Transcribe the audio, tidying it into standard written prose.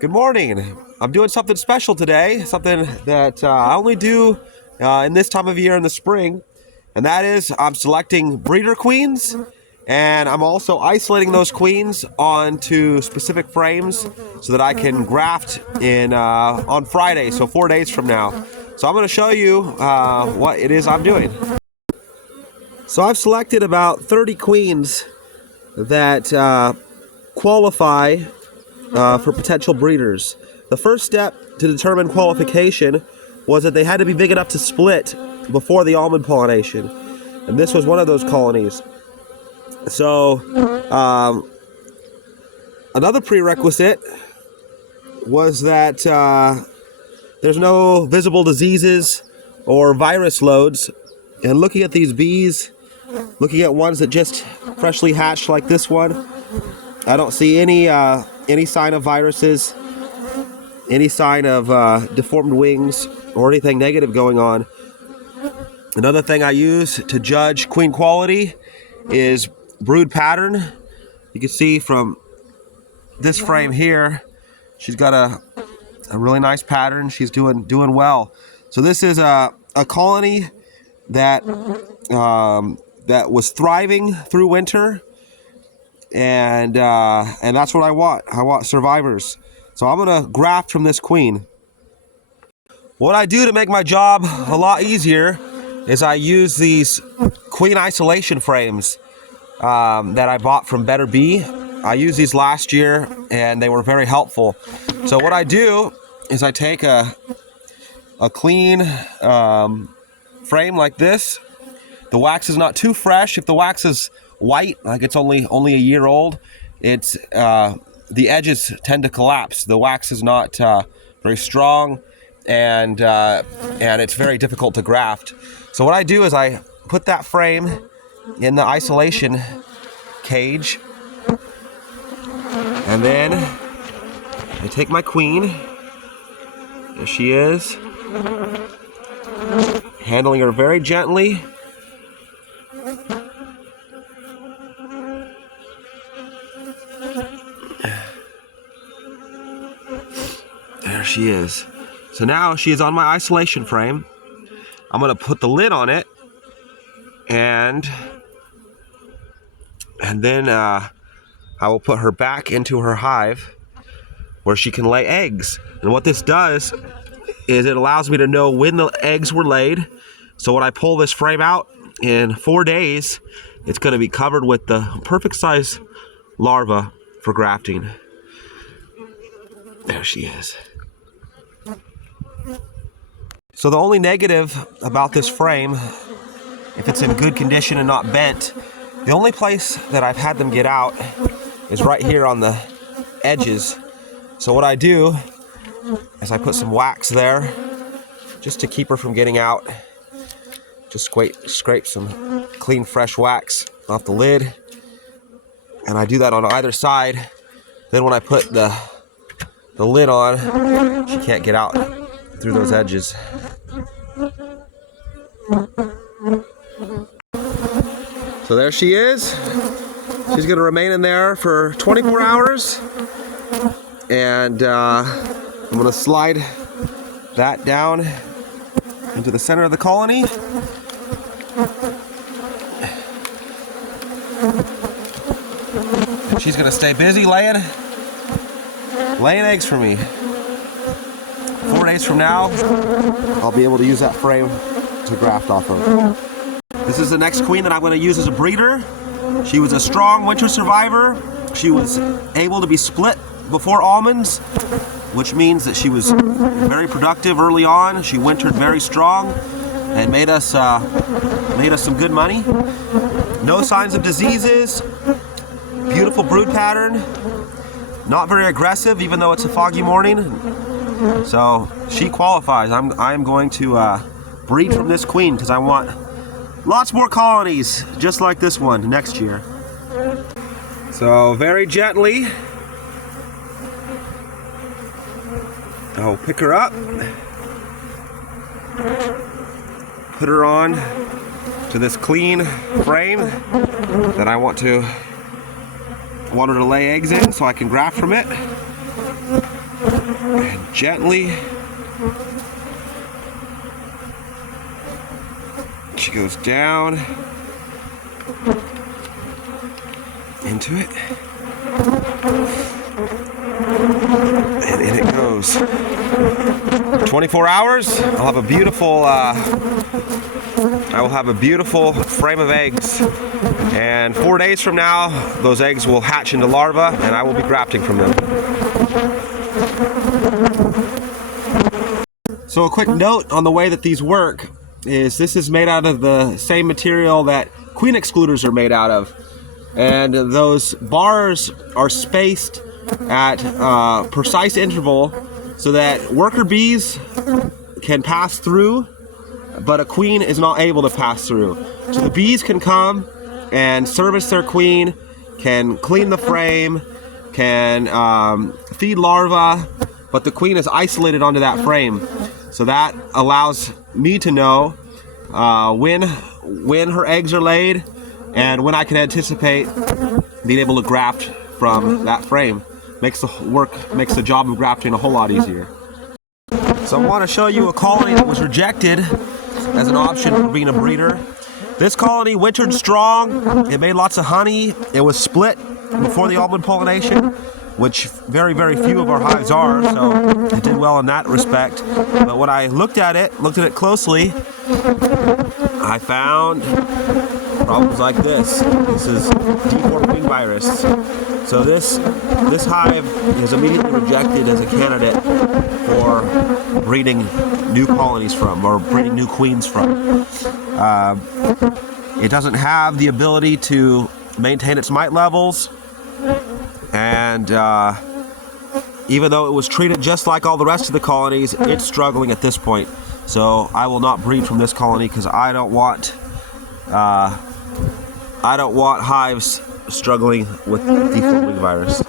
Good morning. I'm doing something special today, something that I only do in this time of year in the spring, and that is I'm selecting breeder queens, and I'm also isolating those queens onto specific frames so that I can graft in on Friday, so 4 days from now. So I'm going to show you what it is I'm doing. So I've selected about 30 queens that qualify for potential breeders. The first step to determine qualification was that they had to be big enough to split before the almond pollination, and this was one of those colonies. So another prerequisite was that there's no visible diseases or virus loads. And looking at these bees, looking at ones that just freshly hatched like this one, I don't see any sign of viruses, any sign of deformed wings or anything negative going on. Another thing I use to judge queen quality is brood pattern. You can see from this frame here, she's got a really nice pattern. She's doing well. So this is a colony that that was thriving through winter. And that's what I want. I want survivors. So I'm gonna graft from this queen. What I do to make my job a lot easier is I use these queen isolation frames that I bought from Better Bee. I used these last year and they were very helpful. So what I do is I take a clean frame like this. The wax is not too fresh. If the wax is white, like it's only a year old, it's the edges tend to collapse. The wax is not very strong, and it's very difficult to graft. So what I do is I put that frame in the isolation cage, and then I take my queen. There she is, handling her very gently. There she is. So now she is on my isolation frame. I'm going to put the lid on it, and then I will put her back into her hive where she can lay eggs. And what this does is it allows me to know when the eggs were laid. So when I pull this frame out in 4 days, it's going to be covered with the perfect size larva for grafting. There she is. So the only negative about this frame, if it's in good condition and not bent, the only place that I've had them get out is right here on the edges. So what I do is I put some wax there just to keep her from getting out. Just scrape some clean fresh wax off the lid, and I do that on either side. Then when I put the lid on, she can't get out through those edges. So there she is. She's going to remain in there for 24 hours, and I'm going to slide that down into the center of the colony. And she's going to stay busy laying eggs for me. 4 days from now, I'll be able to use that frame to graft off of. This is the next queen that I'm going to use as a breeder. She was a strong winter survivor. She was able to be split before almonds, which means that she was very productive early on. She wintered very strong and made us some good money. No signs of diseases. Beautiful brood pattern. Not very aggressive, even though it's a foggy morning. So she qualifies. I'm going to breed from this queen because I want lots more colonies just like this one next year. So very gently, I'll pick her up, put her on to this clean frame that I want her to lay eggs in so I can graft from it. gently. She goes down into it, and in it goes. 24 hours, I'll have a beautiful I will have a beautiful frame of eggs, and 4 days from now those eggs will hatch into larvae and I will be grafting from them. So a quick note on the way that these work is this is made out of the same material that queen excluders are made out of, and those bars are spaced at precise interval so that worker bees can pass through, but a queen is not able to pass through. So the bees can come and service their queen, can clean the frame, can feed larvae, but the queen is isolated onto that frame. So that allows me to know when her eggs are laid and when I can anticipate being able to graft from that frame. Makes the job of grafting a whole lot easier. So I want to show you a colony that was rejected as an option for being a breeder. This colony wintered strong. It made lots of honey. It was split before the almond pollination, which very, very few of our hives are, so it did well in that respect. But when I looked at it closely, I found problems like this. This is deformed wing virus. So this hive is immediately rejected as a candidate for breeding new colonies from, or breeding new queens from. It doesn't have the ability to maintain its mite levels, and even though it was treated just like all the rest of the colonies, it's struggling at this point. So I will not breed from this colony because I don't want hives struggling with deformed wing virus.